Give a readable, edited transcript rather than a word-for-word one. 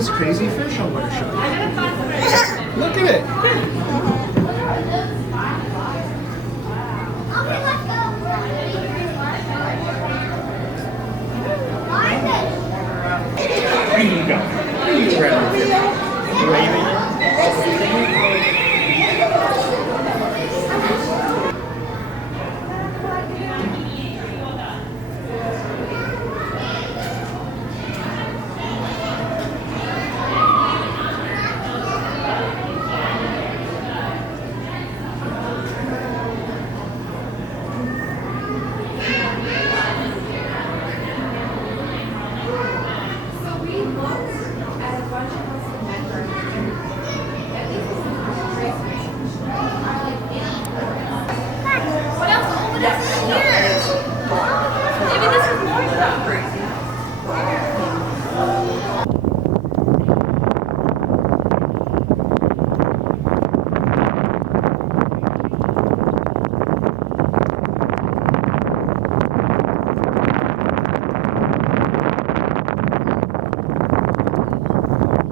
this crazy fish I want to show you. Look at it. There you go. What else? What else is here? Maybe this is more stuff.